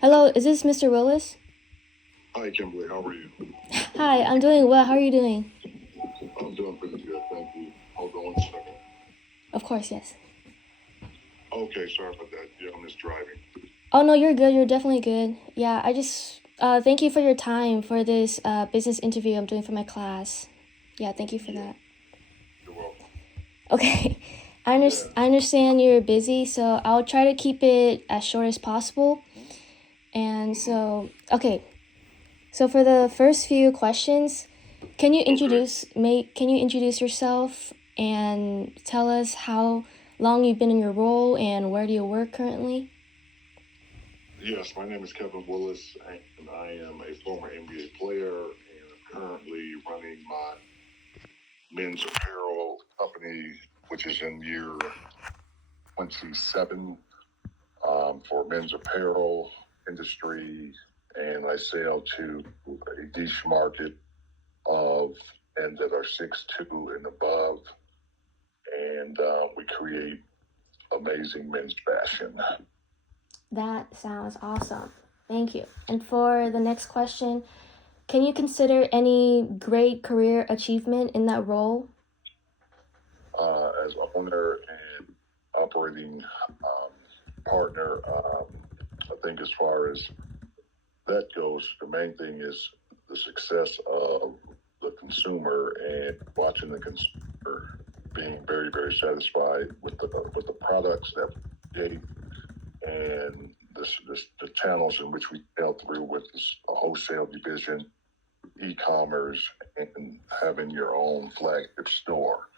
Hello, is this Mr. Willis? Hi, Kimberly. How are you? Hi, I'm doing well. How are you doing? I'm doing pretty good, thank you. Hold on 1 second. Of course, yes. Okay, sorry about that. Yeah, I'm just driving. Oh no, you're good. You're definitely good. Yeah, I just thank you for your time for this business interview I'm doing for my class. Yeah, thank you for Yeah, that. you're welcome. Okay, Yeah, I understand you're busy, so I'll try to keep it as short as possible. And okay, so for the first few questions, okay. can you introduce yourself and tell us how long you've been in your role and where do you work currently? Yes, my name is Kevin Willis, and I am a former NBA player, and I'm currently running my men's apparel company, which is in year 27 for men's apparel industry, and I sell to a niche market of men that are 6'2" and above, and we create amazing men's fashion. That sounds awesome. Thank you. And for the next question, can you consider any great career achievement in that role? As owner and operating partner, I think as far as that goes, the main thing is the success of the consumer and watching the consumer being very, very satisfied with the products that we create and the channels in which we sell through with this wholesale division, e-commerce, and having your own flagship store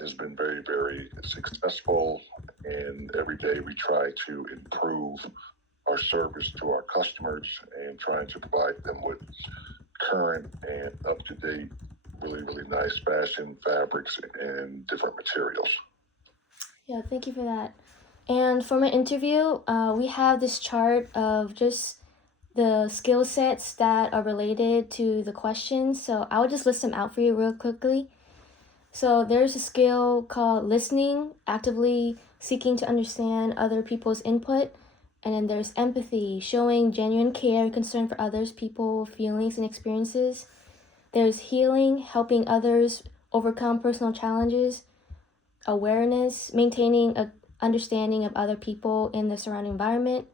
has been very, very successful. And every day we try to improve our service to our customers and trying to provide them with current and up to date, really, really nice fashion fabrics and different materials. Yeah, thank you for that. And for my interview, we have this chart of just the skill sets that are related to the questions. So I'll just list them out for you real quickly. So there's a skill called listening, actively seeking to understand other people's input. And then there's empathy, showing genuine care and concern for others, people, feelings, and experiences. There's healing, helping others overcome personal challenges. Awareness, maintaining a understanding of other people in the surrounding environment.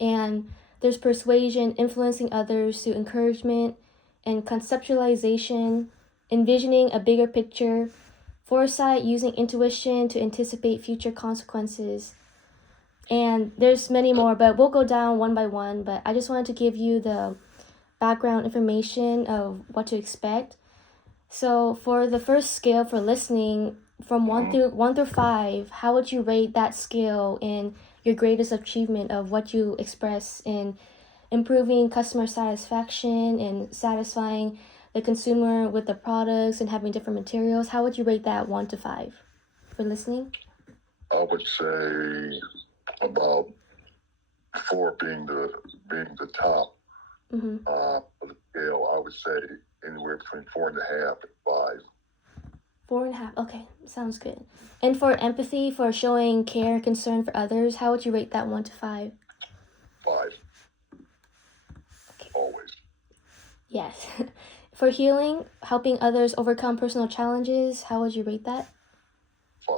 And there's persuasion, influencing others through encouragement, and conceptualization, envisioning a bigger picture. Foresight, using intuition to anticipate future consequences. And there's many more, but we'll go down one by one. But I just wanted to give you the background information of what to expect. So for the first skill for listening, from one through five, how would you rate that skill in your greatest achievement of what you express in improving customer satisfaction and satisfying the consumer with the products and having different materials? How would you rate that 1 to 5 for listening? I would say about four being the top Mm-hmm. of the scale. I would say anywhere between 4.5 and 5. 4.5. Okay, sounds good. And for empathy, for showing care and concern for others, how would you rate that 1 to 5? 5 Okay. always. Yes. For healing, helping others overcome personal challenges, how would you rate that? 5.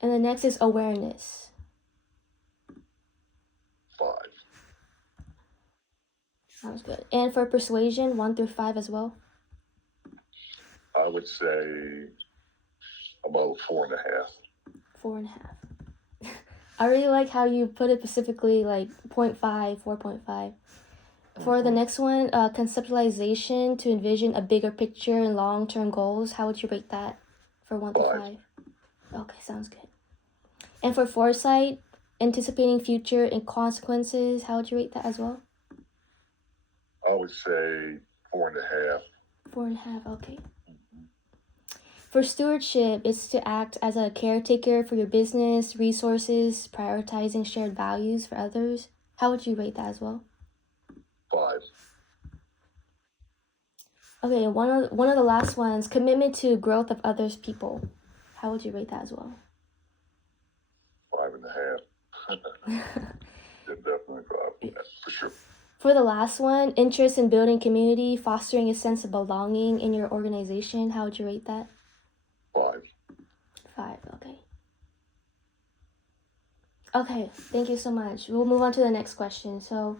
And the next is awareness. 5. Sounds good. And for persuasion, 1 through 5 as well. I would say about 4.5. 4.5. I really like how you put it specifically like 0.5, 4.5. For the next one, conceptualization to envision a bigger picture and long-term goals, how would you rate that for 1 to 5. 5? Okay, sounds good. And for foresight, anticipating future and consequences, how would you rate that as well? I would say 4.5. 4.5, okay. For stewardship, it's to act as a caretaker for your business, resources, prioritizing shared values for others. How would you rate that as well? 5. Okay, one of the last ones, commitment to growth of others' people. How would you rate that as well? 5.5. They're definitely for sure. For the last one, interest in building community, fostering a sense of belonging in your organization. How would you rate that? 5. 5, okay. Okay, thank you so much. We'll move on to the next question. So,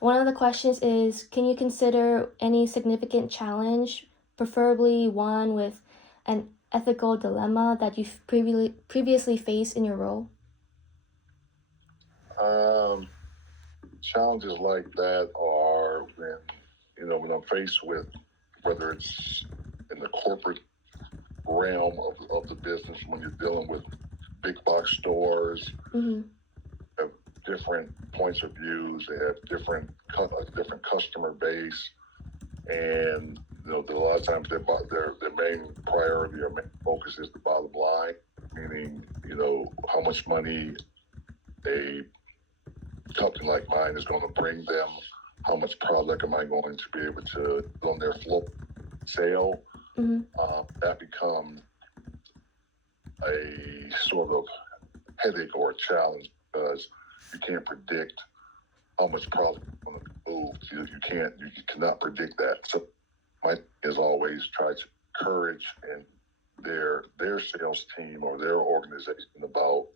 one of the questions is, can you consider any significant challenge, preferably one with an ethical dilemma that you've previously faced in your role? Challenges like that are when I'm faced with, whether it's in the corporate realm of the business, when you're dealing with big box stores, have different points of views, they have different customer base, and a lot of times their main priority or main focus is the bottom line, meaning how much money a company like mine is going to bring them, how much product am I going to be able to on their floor sale. That becomes a sort of headache or a challenge because you can't predict how much product is going to be moved. You cannot predict that. So my thing is always try to encourage and their sales team or their organization about,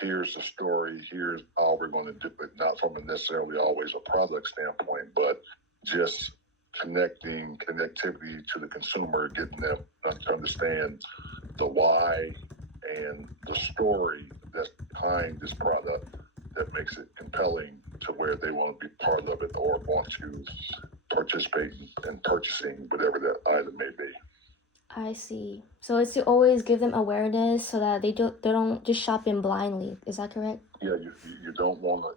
here's the story, here's how we're going to do it, not from necessarily always a product standpoint, but just connectivity to the consumer, getting them to understand the why and the story that's behind this product that makes it compelling to where they want to be part of it or want to participate in purchasing whatever that item may be. I see. So it's to always give them awareness so that they don't just shop in blindly. Is that correct? Yeah, you don't want to.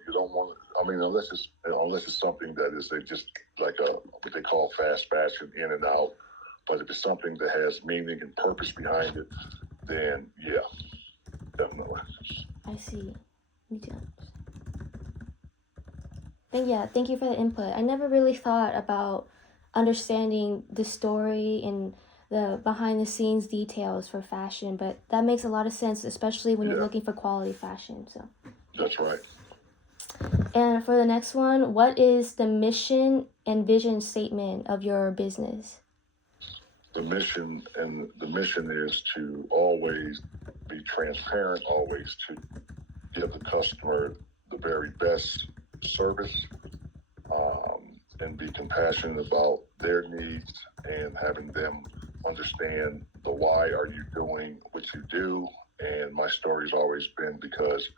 I mean, unless it's something that is just like what they call fast fashion, in and out. But if it's something that has meaning and purpose behind it, then yeah, definitely. I see. Me too. Thank you for the input. I never really thought about understanding the story and the behind the scenes details for fashion, but that makes a lot of sense, especially when you're looking for quality fashion. So that's right. And for the next one, what is the mission and vision statement of your business? The mission is to always be transparent, always to give the customer the very best service, and be compassionate about their needs and having them understand the why are you doing what you do. And my story's always been because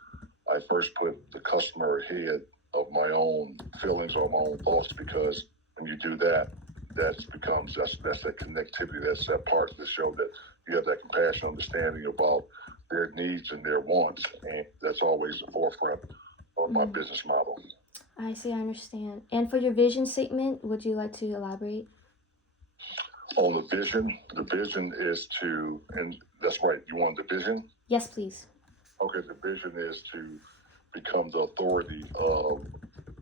I first put the customer ahead of my own feelings or my own thoughts, because when you do that, that's that connectivity, that's that part to show that you have that compassion, understanding about their needs and their wants, and that's always the forefront of my business model. I see, I understand. And for your vision statement, would you like to elaborate? On the vision is to, and that's right, you want the vision? Yes, please. Okay, the vision is to become the authority of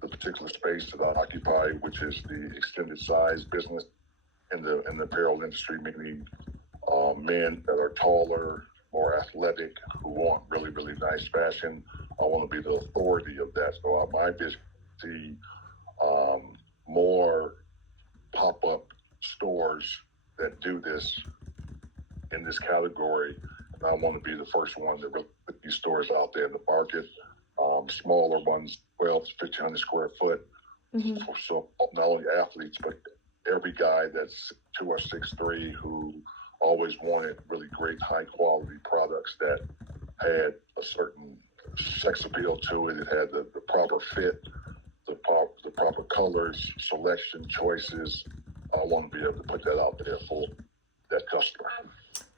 the particular space that I occupy, which is the extended size business in the apparel industry, meaning men that are taller, more athletic, who want really, really nice fashion. I want to be the authority of that. So my vision is to see more pop-up stores that do this in this category. And I want to be the first one to really put these stores out there in the market. Smaller ones, 12 to 1,500 square foot. So not only athletes, but every guy that's 2 or 6'3" who always wanted really great high quality products that had a certain sex appeal to it. It had the proper fit, the proper colors, selection, choices. I want to be able to put that out there for that customer.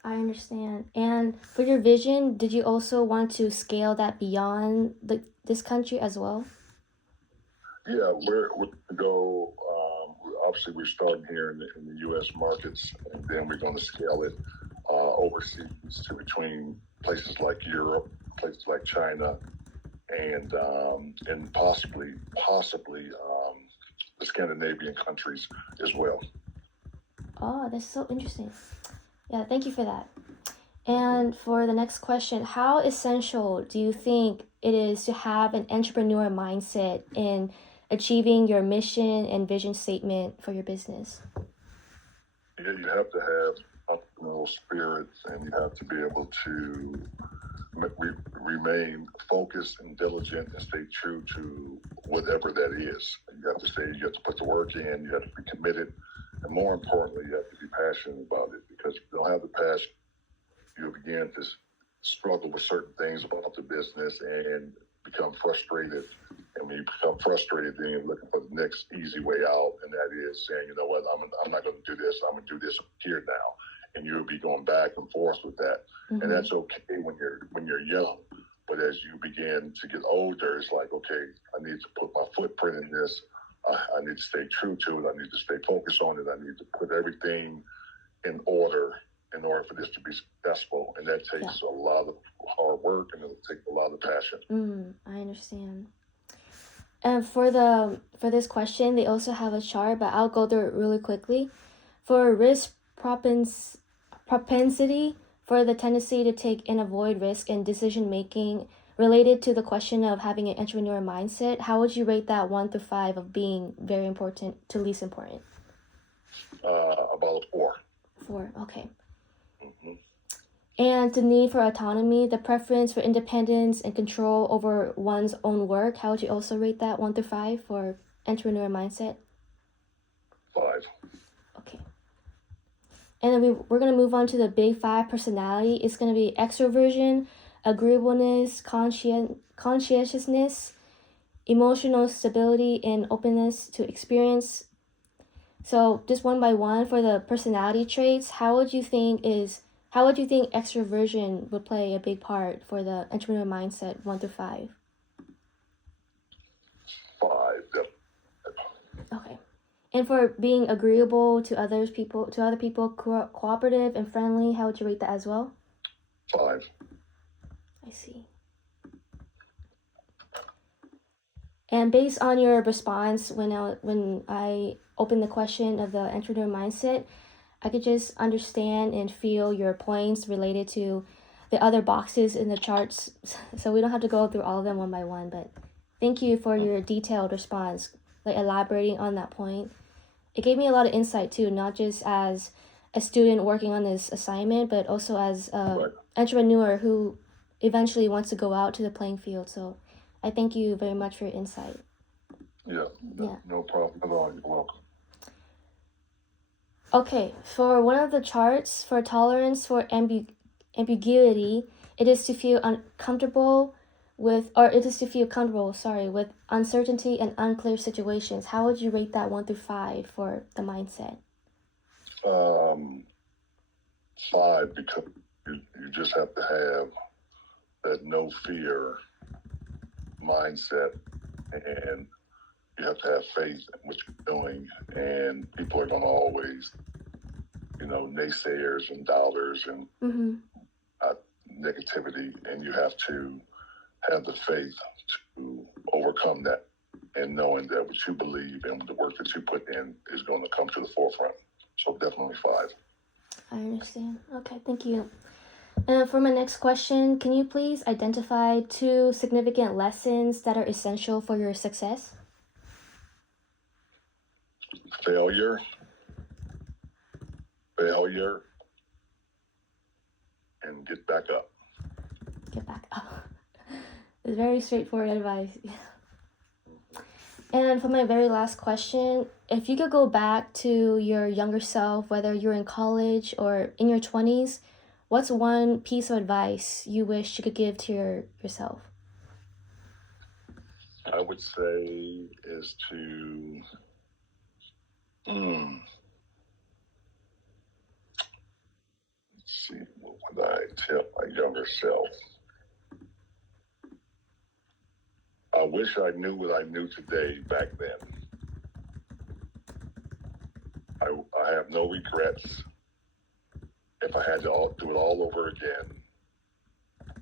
I understand. And for your vision, did you also want to scale that beyond this country as well? Yeah, we're going to go. Obviously, we're starting here in the U.S. markets, and then we're going to scale it overseas to between places like Europe, places like China, and possibly the Scandinavian countries as well. Oh, that's so interesting. Thank you for that. And for the next question, how essential do you think it is to have an entrepreneur mindset in achieving your mission and vision statement for your business? Yeah, you have to have entrepreneurial spirit, and you have to be able to remain focused and diligent and stay true to whatever that is. You have to put the work in, you have to be committed, and more importantly, you have to be passionate about it, because if you don't have the passion, you'll begin to struggle with certain things about the business and become frustrated. And when you become frustrated, then you're looking for the next easy way out, and that is saying, you know what, I'm not going to do this. I'm going to do this here now, and you'll be going back and forth with that. Mm-hmm. And that's okay when you're young, but as you begin to get older, it's like, okay, I need to put my footprint in this. I need to stay true to it. I need to stay focused on it. I need to put everything in order for this to be successful, and that takes a lot of hard work, and it'll take a lot of passion. I understand. And for this question, they also have a chart, but I'll go through it really quickly. For risk propensity, for the tendency to take and avoid risk in decision making related to the question of having an entrepreneur mindset, how would you rate that 1 through 5 of being very important to least important? About a 4. 4, okay. Mm-hmm. And the need for autonomy, the preference for independence and control over one's own work, how would you also rate that 1 through 5 for entrepreneur mindset? 5. Okay. And then we're going to move on to the big 5 personality. It's going to be extroversion, agreeableness, conscientiousness, emotional stability, and openness to experience. So just one by one, for the personality traits, how would you think extroversion would play a big part for the entrepreneur mindset 1 through 5? 5. Okay. And for being agreeable to other people, cooperative and friendly, how would you rate that as well? 5. I see. And based on your response when I opened the question of the entrepreneur mindset, I could just understand and feel your points related to the other boxes in the charts. So we don't have to go through all of them one by one, but thank you for your detailed response, like elaborating on that point. It gave me a lot of insight too, not just as a student working on this assignment, but also as an entrepreneur who eventually wants to go out to the playing field. So I thank you very much for your insight. No problem at all. You're welcome. Okay, for one of the charts, for tolerance for ambiguity, it is to feel comfortable with uncertainty and unclear situations. How would you rate that 1 through 5 for the mindset? 5, because you just have to have that no fear mindset, and you have to have faith in what you're doing, and people are going to always, naysayers and doubters and negativity, and you have to have the faith to overcome that, and knowing that what you believe and the work that you put in is going to come to the forefront. So definitely 5. I understand. Okay, thank you. And for my next question, can you please identify 2 significant lessons that are essential for your success? Failure, and get back up. Get back up. It's very straightforward advice. And for my very last question, if you could go back to your younger self, whether you're in college or in your 20s, what's one piece of advice you wish you could give to yourself? I would say is to let's see, what would I tell my younger self? I wish I knew what I knew today back then. I have no regrets. If I had to do it all over again,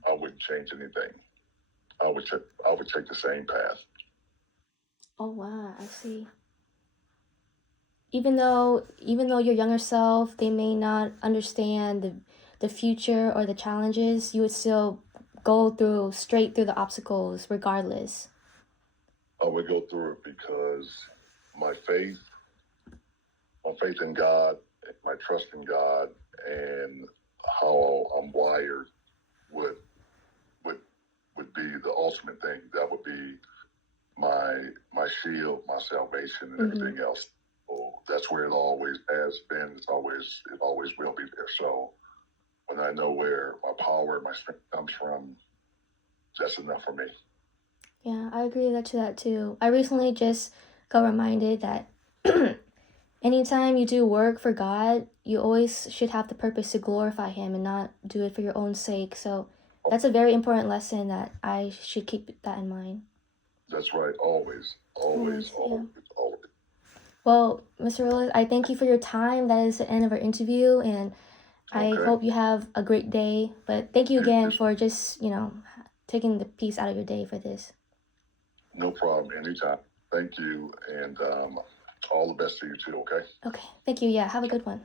I wouldn't change anything. I would take the same path. Oh wow, I see. Even though your younger self, they may not understand the future or the challenges, you would still go through straight through the obstacles regardless? I would go through it because my faith, in God, my trust in God, and how I'm wired would would would be the ultimate thing. That would be my shield, my salvation, and everything else. So that's where it always has been. It always will be there. So when I know where my power, my strength comes from, that's enough for me. Yeah, I agree to that too. I recently just got reminded that anytime you do work for God, you always should have the purpose to glorify Him and not do it for your own sake. So that's a very important lesson that I should keep that in mind. That's right. Always. Yeah. Well, Mr. Willis, I thank you for your time. That is the end of our interview, and I hope you have a great day. But thank you again for just, taking the piece out of your day for this. No problem. Anytime. Thank you, and all the best to you too, okay? Okay. Thank you. Yeah, have a good one.